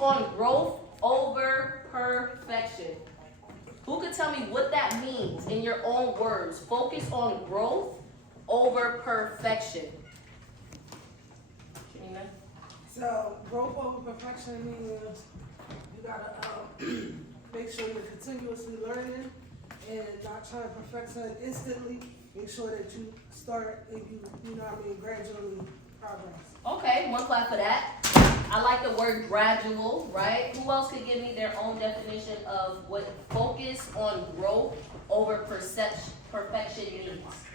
on growth over perfection. Who could tell me what that means in your own words? Focus on growth over perfection. So, growth over perfection means you gotta make sure you're continuously learning and not trying to perfect something instantly. Make sure that you start and you know what I mean, gradually progress. Okay, one clap for that. I like the word gradual, right? Who else could give me their own definition of what focus on growth over perfection means?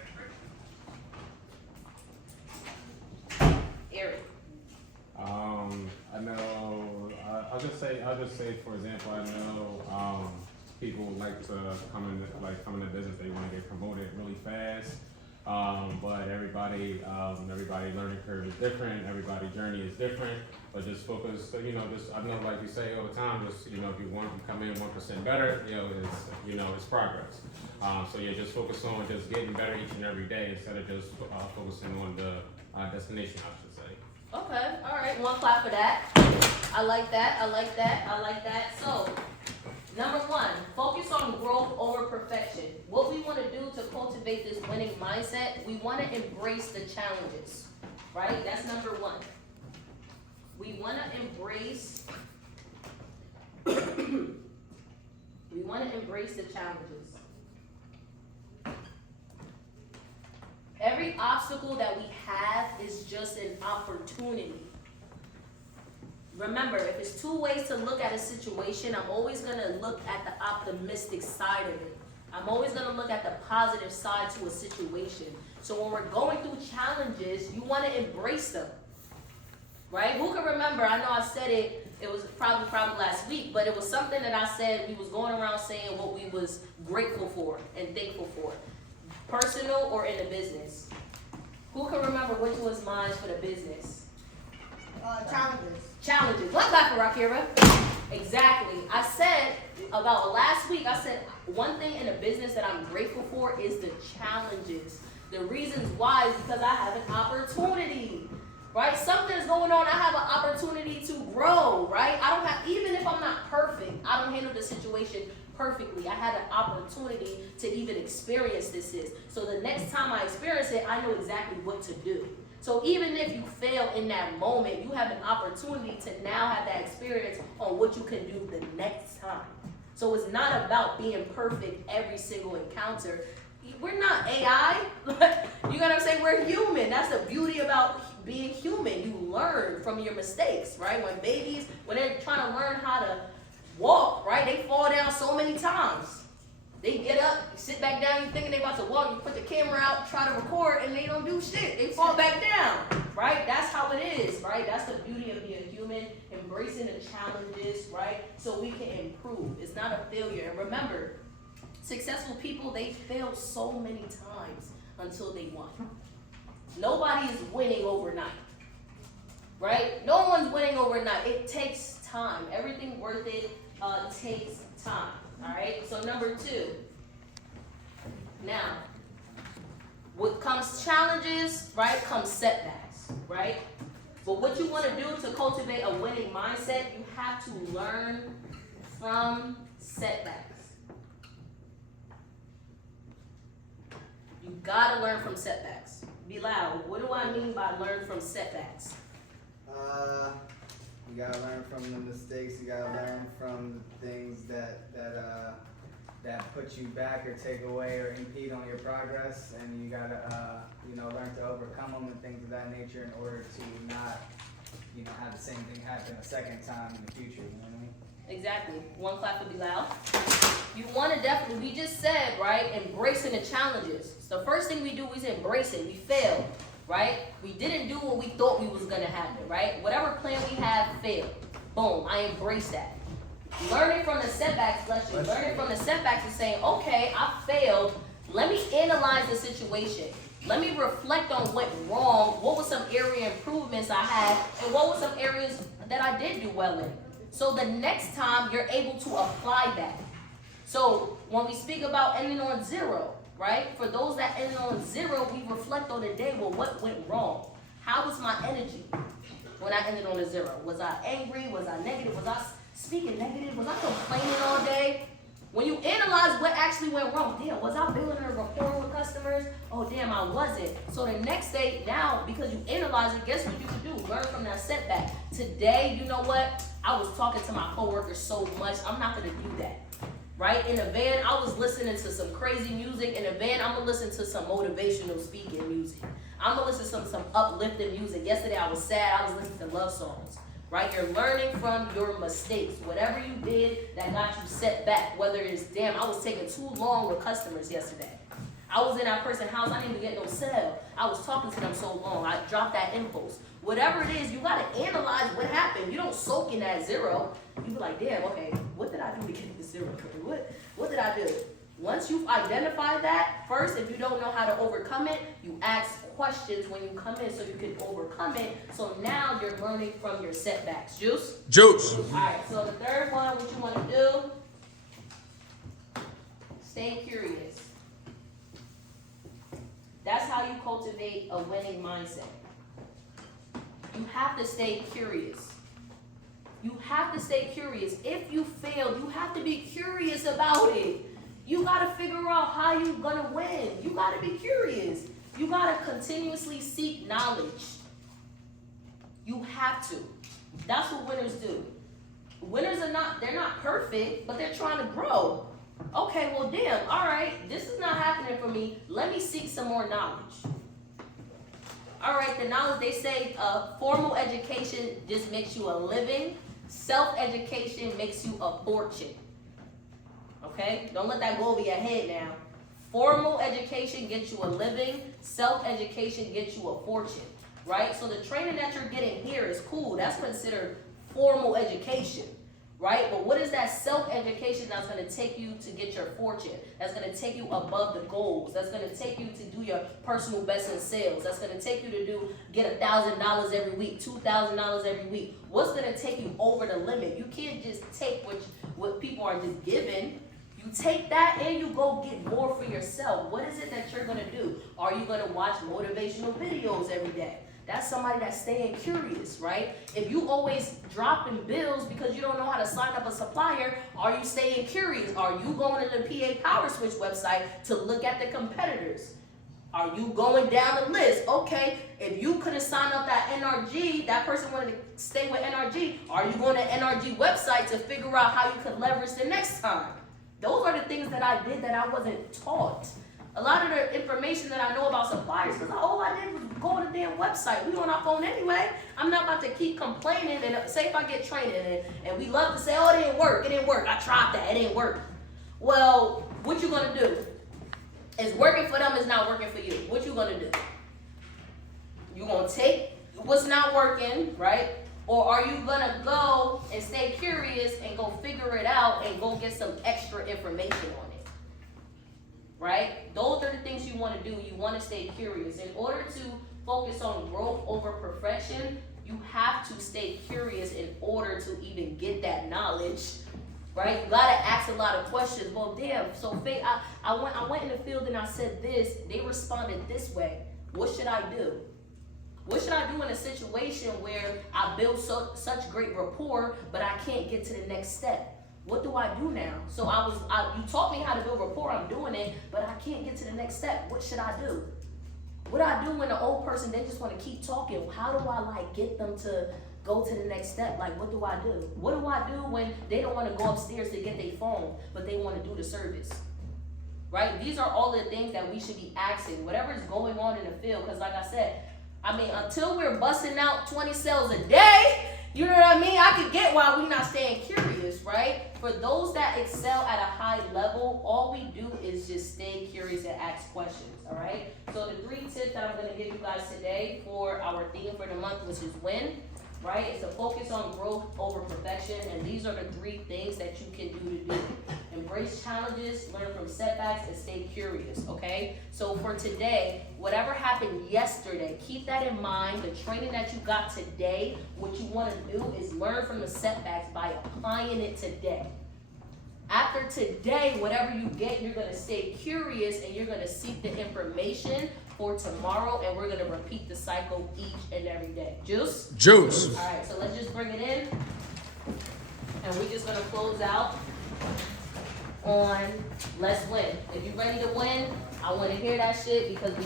Eric. I know. I'll just say, for example, I know people like to come into business. They want to get promoted really fast. But everybody learning curve is different. Everybody's journey is different. But just focus. I know, like you say all the time. Just if you want to come in 1% better, it's progress. So just focus on just getting better each and every day instead of just focusing on the destination, I should say. Okay, all right, one clap for that. I like that. So, number one, focus on growth over perfection. What we want to do to cultivate this winning mindset, we want to embrace the challenges, right? That's number one. We want to embrace the challenges. Every obstacle that we have is just an opportunity. Remember, if it's two ways to look at a situation, I'm always going to look at the optimistic side of it. I'm always going to look at the positive side to a situation. So when we're going through challenges, you want to embrace them. Right? Who can remember? I know I said it was probably last week, but it was something that I said. We was going around saying what we was grateful for and thankful for. Personal or in the business? Who can remember which was mine for the business? Challenges. One clap for Rakira. Exactly. I said about last week, I said one thing in the business that I'm grateful for is the challenges. The reasons why is because I have an opportunity. Right? Something's going on. I have an opportunity to grow. Right? Even if I'm not perfect, I don't handle the situation perfectly. I had an opportunity to even experience this. So the next time I experience it, I know exactly what to do. So even if you fail in that moment, you have an opportunity to now have that experience on what you can do the next time. So it's not about being perfect every single encounter. We're not AI. You know what I'm saying? We're human. That's the beauty about being human. You learn from your mistakes, right? When they're trying to learn how to walk, right? They fall down so many times. They get up, sit back down, you thinking they about to walk, you put the camera out, try to record, and they don't do shit. They fall back down, right? That's how it is, right? That's the beauty of being human, embracing the challenges, right? So we can improve. It's not a failure. And remember, successful people, they fail so many times until they won. Nobody is winning overnight, right? No one's winning overnight. It takes time. Everything worth it takes time. All right. So number two. Now, what comes challenges, right? Comes setbacks, right? But what you want to do to cultivate a winning mindset, you have to learn from setbacks. You gotta learn from setbacks. Be loud. What do I mean by learn from setbacks? You gotta learn from the mistakes. You gotta learn from the things that put you back or take away or impede on your progress, and you gotta learn to overcome them and things of that nature in order to not have the same thing happen a second time in the future. You know what I mean? Exactly. One clap would be loud. You want to definitely, we just said, right, embracing the challenges. So the first thing we do is embrace it. We failed, right? We didn't do what we thought we was going to happen, right? Whatever plan we had failed. Boom, I embrace that. Learning from the setbacks, learning from the setbacks is saying, okay, I failed. Let me analyze the situation. Let me reflect on what went wrong. What were some area improvements I had? And what were some areas that I did do well in? So the next time you're able to apply that. So when we speak about ending on zero, right? For those that ended on zero, we reflect on the day, well, what went wrong? How was my energy? When I I ended on a 0? Was I angry? Was I negative? Was I speaking negative? Was I complaining all day? When you analyze what actually went wrong, damn, was I building a rapport with customers? Oh, damn, I wasn't. So the next day, now, because you analyze it, guess what you can do? Learn from that setback. Today, you know what? I was talking to my coworkers so much, I'm not gonna do that. Right? In the van, I was listening to some crazy music. In the van, I'm gonna listen to some motivational speaking music. I'm gonna listen to some uplifting music. Yesterday, I was sad, I was listening to love songs. Right? You're learning from your mistakes. Whatever you did that got you set back, whether it's, damn, I was taking too long with customers yesterday. I was in that person's house, I didn't even get no sale. I was talking to them so long, I dropped that impulse. Whatever it is, you gotta analyze what happened. You don't soak in that 0. You be like, damn, okay, what did I do to get the 0? What did I do? Once you've identified that, first, if you don't know how to overcome it, you ask questions when you come in so you can overcome it. So now you're learning from your setbacks. Juice? Juice. All right, so the third one, what you want to do, stay curious. That's how you cultivate a winning mindset. You have to stay curious. You have to stay curious. If you failed, you have to be curious about it. You got to figure out how you're going to win. You got to be curious. You got to continuously seek knowledge. You have to. That's what winners do. Winners are not, they're not perfect, but they're trying to grow. Okay, well, damn, all right, this is not happening for me. Let me seek some more knowledge. All right, the knowledge, they say formal education just makes you a living. Self-education makes you a fortune. Okay? Don't let that go over your head now. Formal education gets you a living. Self-education gets you a fortune. Right? So the training that you're getting here is cool. That's considered formal education. Right? But what is that self-education that's going to take you to get your fortune? That's going to take you above the goals. That's going to take you to do your personal best in sales. That's going to take you to get $1,000 every week, $2,000 every week. What's going to take you over the limit? You can't just take what people are just giving. You take that and you go get more for yourself. What is it that you're going to do? Are you going to watch motivational videos every day? That's somebody that's staying curious, right? If you always dropping bills because you don't know how to sign up a supplier, are you staying curious? Are you going to the PA Power Switch website to look at the competitors? Are you going down the list? Okay, if you couldn't sign up that NRG, that person wanted to stay with NRG, are you going to NRG website to figure out how you could leverage the next time? Those are the things that I did that I wasn't taught. A lot of the information that I know about suppliers, because all I did was go on the damn website. We on our phone anyway. I'm not about to keep complaining and say if I get training and we love to say, oh, it didn't work, I tried that, it didn't work. Well, what you gonna do? It's working for them, it's not working for you. What you gonna do? You gonna take what's not working, right? Or are you gonna go and stay curious and go figure it out and go get some extra information on it? Right? Those are the things you want to do. You want to stay curious. In order to focus on growth over perfection, you have to stay curious in order to even get that knowledge. Right? You got to ask a lot of questions. Well, damn, so Faye, I went in the field and I said this. They responded this way. What should I do? What should I do in a situation where I build such great rapport, but I can't get to the next step? What do I do now? So you taught me how to build rapport, I'm doing it, but I can't get to the next step. What should I do? What do I do when the old person, they just want to keep talking? How do I get them to go to the next step? What do I do? What do I do when they don't want to go upstairs to get their phone, but they want to do the service? Right? These are all the things that we should be asking, whatever is going on in the field, because like I said, until we're busting out 20 sales a day, you know what I mean? I could get why we're not staying curious, right? For those that excel at a high level, all we do is just stay curious and ask questions, all right? So the 3 tips that I'm going to give you guys today for our theme for the month, which is win, right? Is to focus on growth over perfection, and these are the 3 things that you can do to do. Embrace challenges, learn from setbacks, and stay curious, okay? So for today, whatever happened yesterday, keep that in mind. The training that you got today, what you want to do is learn from the setbacks by applying it today. After today, whatever you get, you're going to stay curious and you're going to seek the information for tomorrow, and we're gonna repeat the cycle each and every day. Juice? Juice. Alright, so let's just bring it in. And we're just gonna close out on Let's Win. If you're ready to win, I wanna hear that shit because we